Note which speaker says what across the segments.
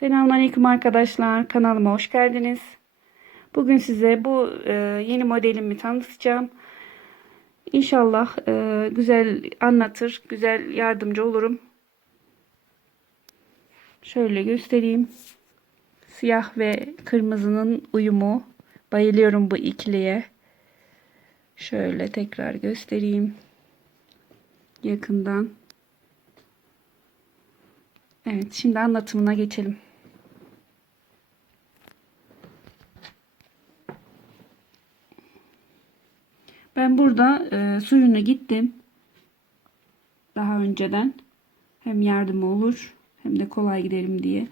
Speaker 1: Selamünaleyküm arkadaşlar. Kanalıma hoş geldiniz. Bugün size bu e, yeni modelimi tanıtacağım. İnşallah e, güzel anlatır, güzel yardımcı olurum. Şöyle göstereyim. Siyah ve kırmızının uyumu. Bayılıyorum bu ikiliye. Şöyle tekrar göstereyim. Yakından. Evet, şimdi anlatımına geçelim. Ben burada e, suyuna gittim. Daha önceden. Hem yardım olur hem de kolay giderim diye.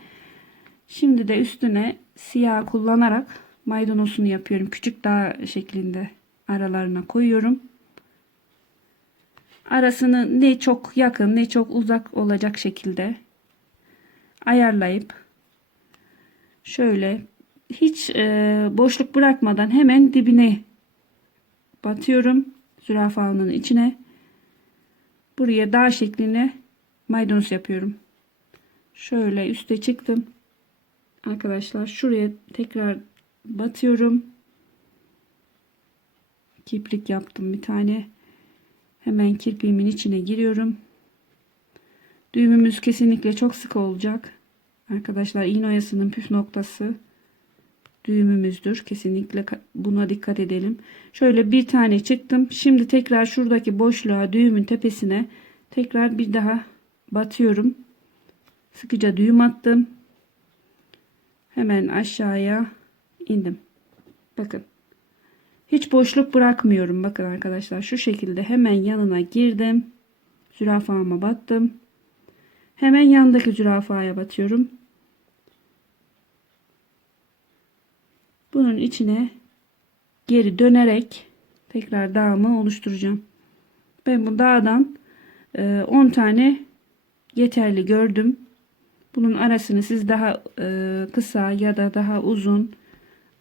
Speaker 1: Şimdi de üstüne siyah kullanarak maydanozunu yapıyorum. Küçük dağ şeklinde aralarına koyuyorum. Arasını ne çok yakın ne çok uzak olacak şekilde ayarlayıp şöyle hiç e, boşluk bırakmadan hemen dibine batıyorum zürafanın içine. Buraya dağ şekline maydanoz yapıyorum. Şöyle üste çıktım. Arkadaşlar şuraya tekrar batıyorum. Kiprik yaptım bir tane. Hemen kirpiğimin içine giriyorum. Düğümümüz kesinlikle çok sık olacak. Arkadaşlar iğne oyasının püf noktası düğümümüzdür. Kesinlikle buna dikkat edelim. Şöyle bir tane çıktım. Şimdi tekrar şuradaki boşluğa düğümün tepesine tekrar bir daha batıyorum. Sıkıca düğüm attım. Hemen aşağıya indim. Bakın. Hiç boşluk bırakmıyorum. Bakın arkadaşlar şu şekilde hemen yanına girdim. Zürafama battım. Hemen yandaki zürafaya batıyorum. Bunun içine geri dönerek tekrar dağımı oluşturacağım. Ben bu dağdan 10 e, tane yeterli gördüm. Bunun arasını siz daha e, kısa ya da daha uzun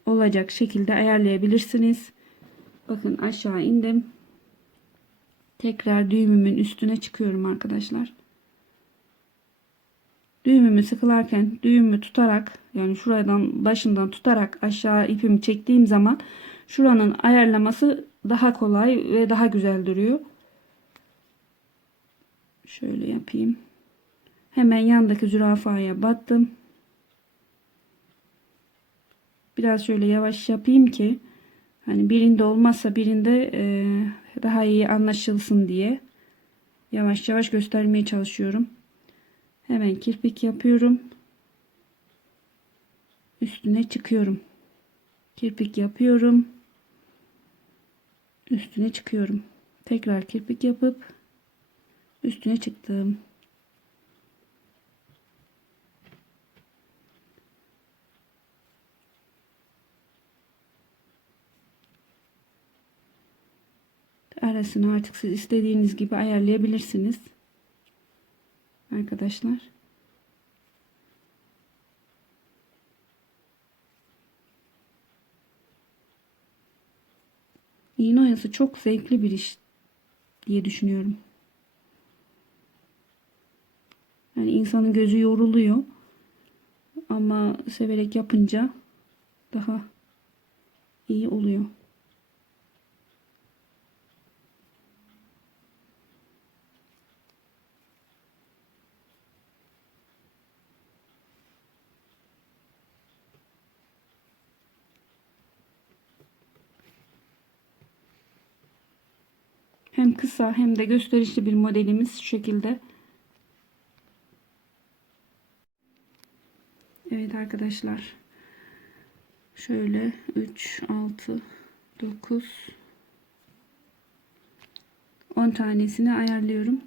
Speaker 1: olacak şekilde ayarlayabilirsiniz. Bakın aşağı indim. Tekrar düğümümün üstüne çıkıyorum arkadaşlar. Düğümümü sıkılarken düğümü tutarak yani şuradan başından tutarak aşağı ipimi çektiğim zaman şuranın ayarlaması daha kolay ve daha güzel duruyor. Şöyle yapayım. Hemen yandaki zürafaya battım. Biraz şöyle yavaş yapayım ki hani birinde olmazsa birinde e, daha iyi anlaşılsın diye yavaş yavaş göstermeye çalışıyorum. Hemen kirpik yapıyorum. Üstüne çıkıyorum. Kirpik yapıyorum. Üstüne çıkıyorum. Tekrar kirpik yapıp üstüne çıktım. Arasını artık siz istediğiniz gibi ayarlayabilirsiniz arkadaşlar. İğne oyası çok zevkli bir iş diye düşünüyorum. Yani insanın gözü yoruluyor. Ama severek yapınca daha iyi oluyor. Hem kısa hem de gösterişli bir modelimiz şu şekilde. Evet arkadaşlar. Şöyle 3, 6, 9, 10 tanesini ayarlıyorum.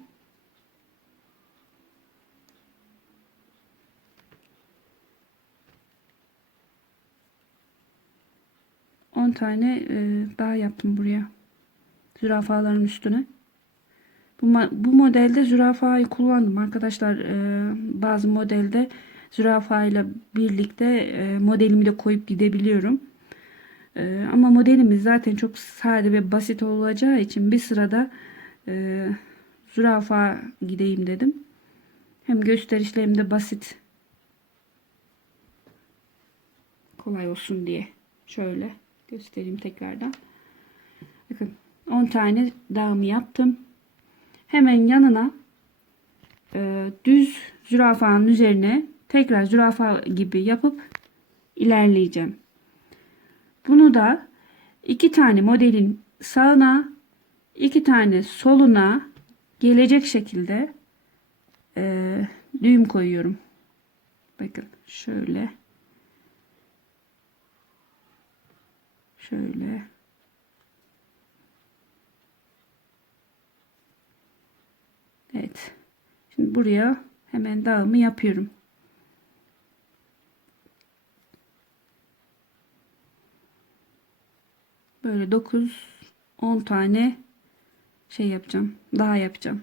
Speaker 1: On tane e, daha yaptım buraya zürafaların üstüne. Bu, bu modelde zürafayı kullandım arkadaşlar. Ee, bazı modelde zürafa ile birlikte e, modelimi de koyup gidebiliyorum. E, ama modelimiz zaten çok sade ve basit olacağı için bir sırada e, zürafa gideyim dedim. Hem gösterişli hem de basit kolay olsun diye. Şöyle göstereyim tekrardan. Bakın 10 tane dağımı yaptım. Hemen yanına e, düz zürafanın üzerine tekrar zürafa gibi yapıp ilerleyeceğim. Bunu da iki tane modelin sağına iki tane soluna gelecek şekilde e, düğüm koyuyorum. Bakın şöyle şöyle Evet. Şimdi buraya hemen dağımı yapıyorum. Böyle 9 10 tane şey yapacağım. Daha yapacağım.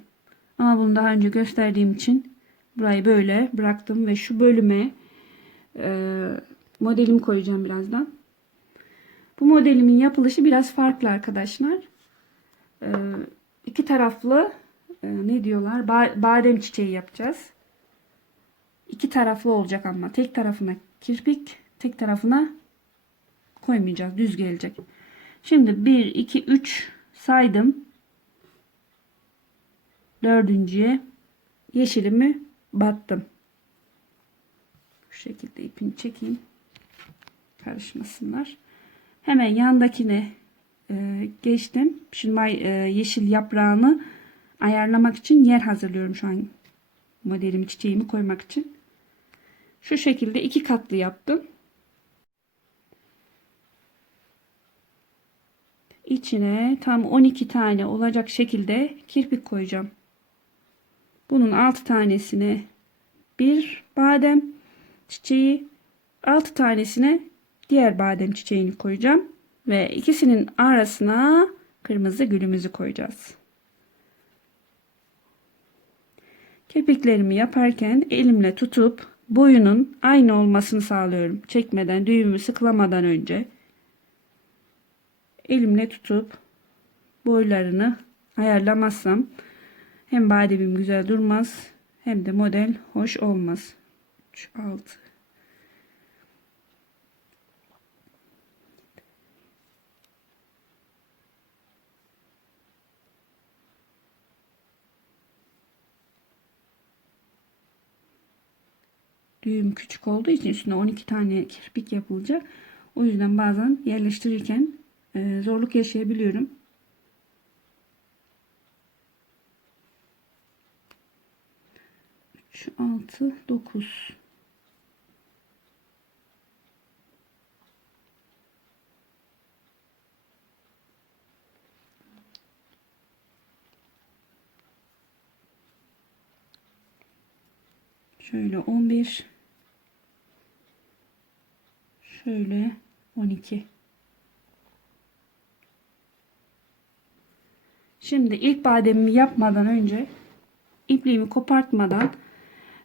Speaker 1: Ama bunu daha önce gösterdiğim için burayı böyle bıraktım ve şu bölüme e, modelimi koyacağım birazdan. Bu modelimin yapılışı biraz farklı arkadaşlar. E, iki taraflı ne diyorlar? Ba badem çiçeği yapacağız. İki taraflı olacak ama tek tarafına kirpik, tek tarafına koymayacağız. Düz gelecek. Şimdi 1 2 3 saydım. Dördüncüye yeşilimi battım. Bu şekilde ipini çekeyim. Karışmasınlar. Hemen yandakine e, geçtim. Şimdi e, yeşil yaprağını ayarlamak için yer hazırlıyorum şu an modelimi çiçeğimi koymak için. Şu şekilde iki katlı yaptım. İçine tam 12 tane olacak şekilde kirpik koyacağım. Bunun 6 tanesine bir badem çiçeği 6 tanesine diğer badem çiçeğini koyacağım ve ikisinin arasına kırmızı gülümüzü koyacağız. Kirpiklerimi yaparken elimle tutup boyunun aynı olmasını sağlıyorum. Çekmeden, düğümü sıklamadan önce elimle tutup boylarını ayarlamazsam hem bademim güzel durmaz hem de model hoş olmaz. 3, 6, düğüm küçük olduğu için üstüne 12 tane kirpik yapılacak. O yüzden bazen yerleştirirken e, zorluk yaşayabiliyorum. Üç, altı, dokuz. Şöyle 11 Şöyle 12. Şimdi ilk bademimi yapmadan önce ipliğimi kopartmadan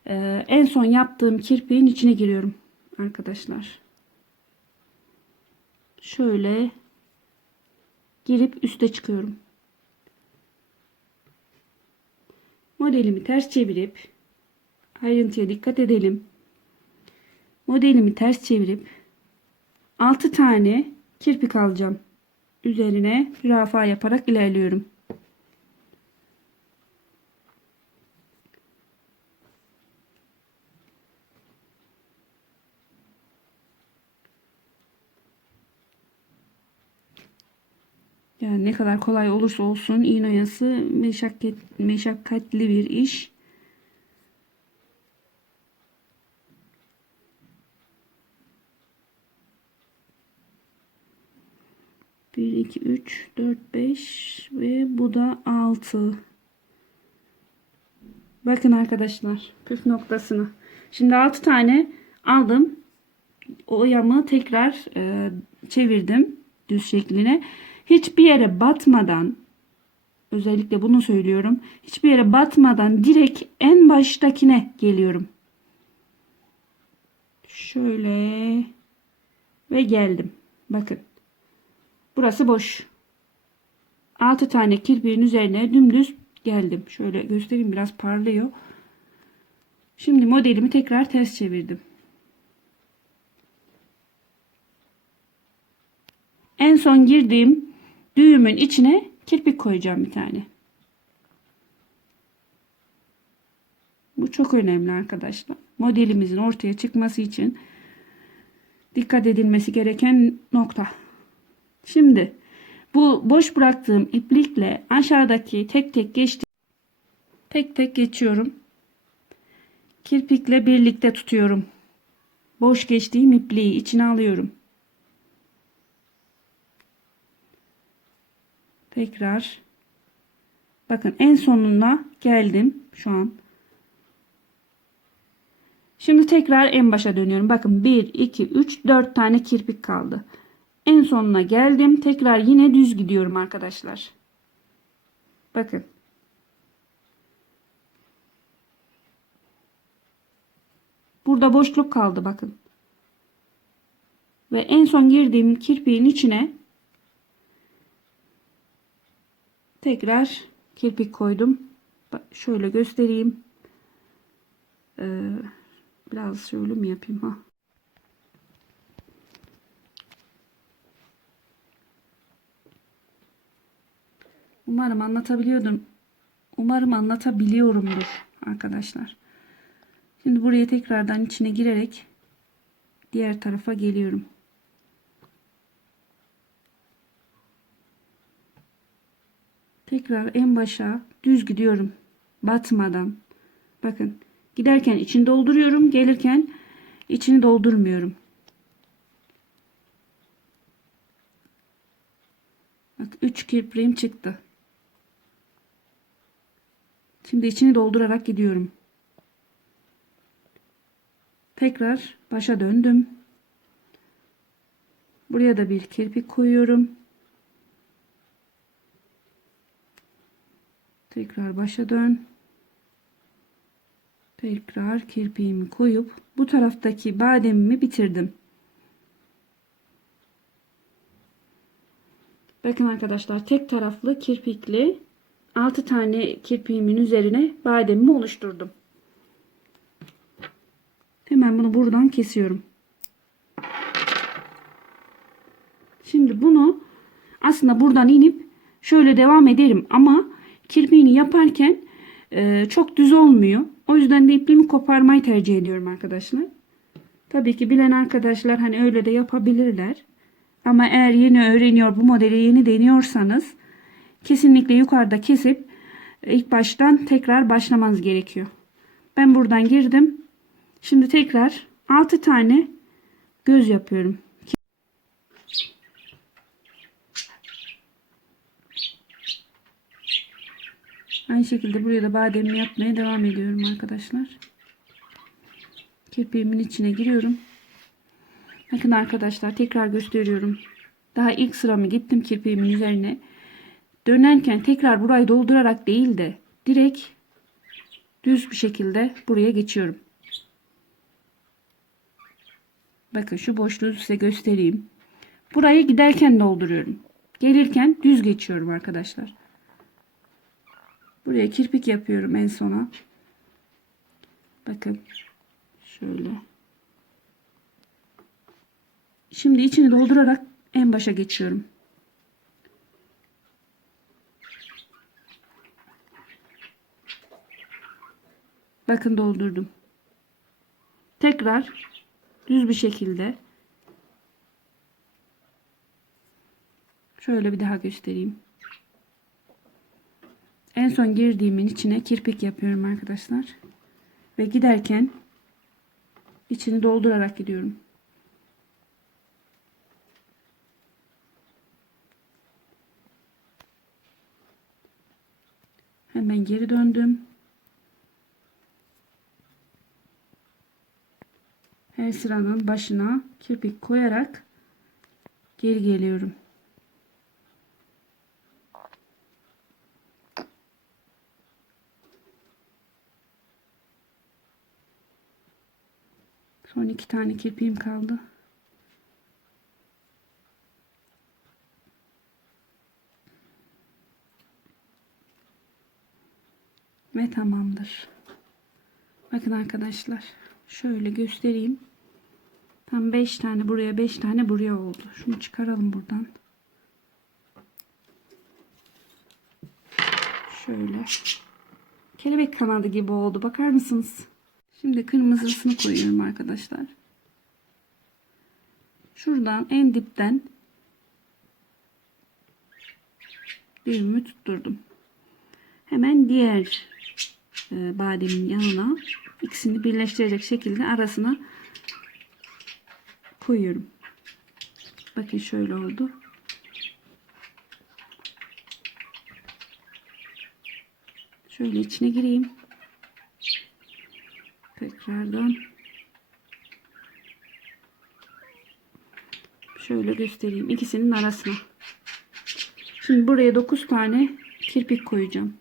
Speaker 1: e, en son yaptığım kirpiğin içine giriyorum arkadaşlar. Şöyle girip üste çıkıyorum. Modelimi ters çevirip ayrıntıya dikkat edelim. Modelimi ters çevirip 6 tane kirpik alacağım. Üzerine zürafa yaparak ilerliyorum. Yani ne kadar kolay olursa olsun iğne oyası meşakkat, meşakkatli bir iş. 1, 2, 3, 4, 5 ve bu da 6. Bakın arkadaşlar püf noktasını. Şimdi 6 tane aldım. O yamı tekrar e, çevirdim düz şekline. Hiçbir yere batmadan özellikle bunu söylüyorum. Hiçbir yere batmadan direkt en baştakine geliyorum. Şöyle ve geldim. Bakın. Burası boş. 6 tane kirpiğin üzerine dümdüz geldim. Şöyle göstereyim biraz parlıyor. Şimdi modelimi tekrar ters çevirdim. En son girdiğim düğümün içine kirpik koyacağım bir tane. Bu çok önemli arkadaşlar. Modelimizin ortaya çıkması için dikkat edilmesi gereken nokta. Şimdi bu boş bıraktığım iplikle aşağıdaki tek tek geçti. Tek tek geçiyorum. Kirpikle birlikte tutuyorum. Boş geçtiğim ipliği içine alıyorum. Tekrar bakın en sonuna geldim şu an. Şimdi tekrar en başa dönüyorum. Bakın 1, 2, 3, 4 tane kirpik kaldı. En sonuna geldim. Tekrar yine düz gidiyorum arkadaşlar. Bakın. Burada boşluk kaldı bakın. Ve en son girdiğim kirpiğin içine tekrar kirpik koydum. Şöyle göstereyim. Ee, biraz şöyle mi yapayım ha? Umarım anlatabiliyordum. Umarım anlatabiliyorumdur arkadaşlar. Şimdi buraya tekrardan içine girerek diğer tarafa geliyorum. Tekrar en başa düz gidiyorum. Batmadan. Bakın giderken içini dolduruyorum. Gelirken içini doldurmuyorum. Bak 3 kirpiğim çıktı. Şimdi içini doldurarak gidiyorum. Tekrar başa döndüm. Buraya da bir kirpik koyuyorum. Tekrar başa dön. Tekrar kirpiğimi koyup bu taraftaki bademimi bitirdim. Bakın arkadaşlar tek taraflı kirpikli 6 tane kirpiğimin üzerine bademimi oluşturdum. Hemen bunu buradan kesiyorum. Şimdi bunu aslında buradan inip şöyle devam ederim ama kirpiğini yaparken e, çok düz olmuyor. O yüzden de ipliğimi koparmayı tercih ediyorum arkadaşlar. Tabii ki bilen arkadaşlar hani öyle de yapabilirler. Ama eğer yeni öğreniyor bu modeli yeni deniyorsanız kesinlikle yukarıda kesip ilk baştan tekrar başlamanız gerekiyor. Ben buradan girdim. Şimdi tekrar 6 tane göz yapıyorum. Aynı şekilde buraya da bademimi yapmaya devam ediyorum arkadaşlar. Kirpiğimin içine giriyorum. Bakın arkadaşlar tekrar gösteriyorum. Daha ilk sıramı gittim kirpiğimin üzerine. Dönerken tekrar burayı doldurarak değil de direkt düz bir şekilde buraya geçiyorum. Bakın şu boşluğu size göstereyim. Burayı giderken dolduruyorum. Gelirken düz geçiyorum arkadaşlar. Buraya kirpik yapıyorum en sona. Bakın. Şöyle. Şimdi içini doldurarak en başa geçiyorum. Bakın doldurdum. Tekrar düz bir şekilde şöyle bir daha göstereyim. En son girdiğimin içine kirpik yapıyorum arkadaşlar. Ve giderken içini doldurarak gidiyorum. Hemen geri döndüm. Her sıranın başına kirpik koyarak geri geliyorum. Son iki tane kirpiğim kaldı. Ve tamamdır. Bakın arkadaşlar. Şöyle göstereyim. Tam 5 tane buraya 5 tane buraya oldu. Şunu çıkaralım buradan. Şöyle. Kelebek kanadı gibi oldu. Bakar mısınız? Şimdi kırmızısını koyuyorum arkadaşlar. Şuradan en dipten düğümü tutturdum. Hemen diğer e, bademin yanına ikisini birleştirecek şekilde arasına koyuyorum. Bakın şöyle oldu. Şöyle içine gireyim. Tekrardan şöyle göstereyim ikisinin arasına. Şimdi buraya 9 tane kirpik koyacağım.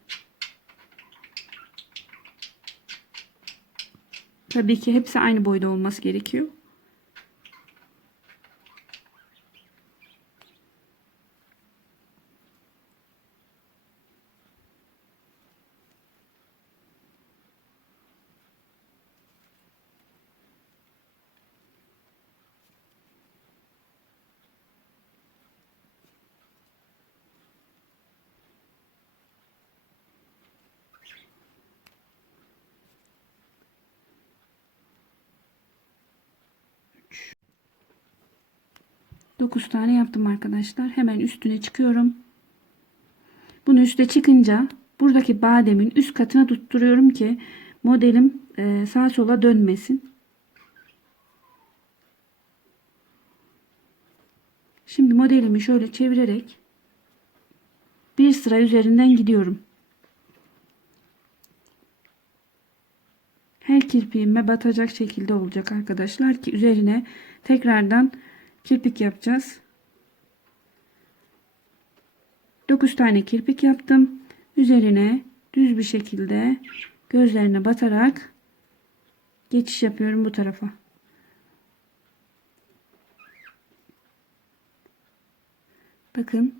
Speaker 1: Tabii ki hepsi aynı boyda olması gerekiyor. Dokuz tane yaptım arkadaşlar. Hemen üstüne çıkıyorum. Bunu üste çıkınca buradaki bademin üst katına tutturuyorum ki modelim e, sağa sola dönmesin. Şimdi modelimi şöyle çevirerek bir sıra üzerinden gidiyorum. Her kirpiğime batacak şekilde olacak arkadaşlar ki üzerine tekrardan kirpik yapacağız. 9 tane kirpik yaptım. Üzerine düz bir şekilde gözlerine batarak geçiş yapıyorum bu tarafa. Bakın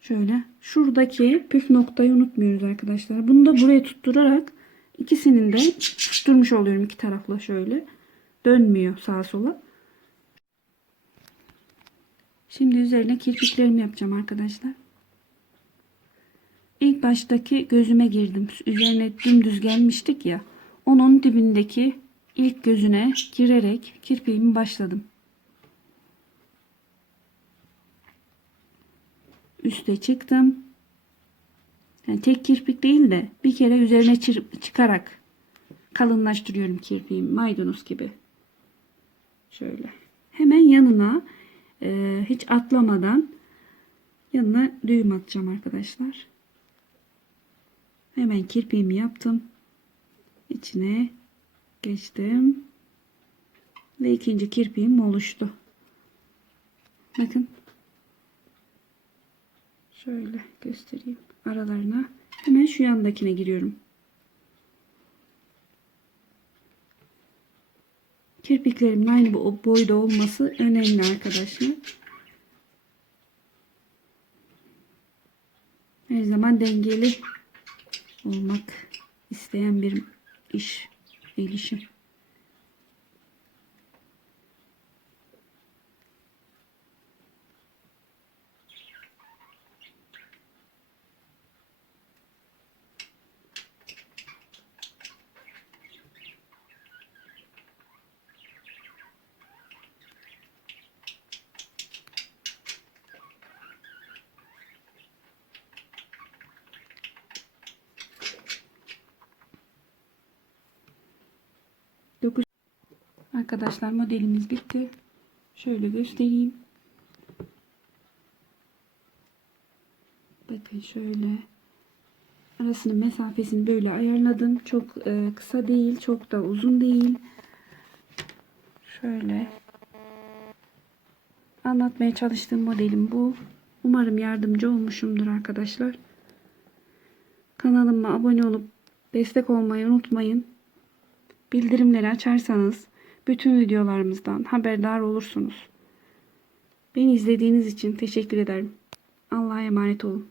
Speaker 1: şöyle şuradaki püf noktayı unutmuyoruz arkadaşlar. Bunu da buraya tutturarak ikisinin de tutturmuş oluyorum iki tarafla şöyle. Dönmüyor sağa sola. Şimdi üzerine kirpiklerimi yapacağım arkadaşlar. İlk baştaki gözüme girdim. Üzerine dümdüz gelmiştik ya. Onun dibindeki ilk gözüne girerek kirpiğimi başladım. Üste çıktım. Yani tek kirpik değil de bir kere üzerine çıkarak kalınlaştırıyorum kirpiğimi maydanoz gibi. Şöyle. Hemen yanına e, hiç atlamadan yanına düğüm atacağım arkadaşlar. Hemen kirpiğimi yaptım. İçine geçtim. Ve ikinci kirpiğim oluştu. Bakın. Şöyle göstereyim. Aralarına. Hemen şu yandakine giriyorum. Kirpiklerimin aynı bu boyda olması önemli arkadaşlar. Her zaman dengeli olmak isteyen bir iş, el. Arkadaşlar modelimiz bitti. Şöyle göstereyim. Bakın şöyle. Arasının mesafesini böyle ayarladım. Çok e, kısa değil, çok da uzun değil. Şöyle. Anlatmaya çalıştığım modelim bu. Umarım yardımcı olmuşumdur arkadaşlar. Kanalıma abone olup destek olmayı unutmayın. Bildirimleri açarsanız bütün videolarımızdan haberdar olursunuz. Beni izlediğiniz için teşekkür ederim. Allah'a emanet olun.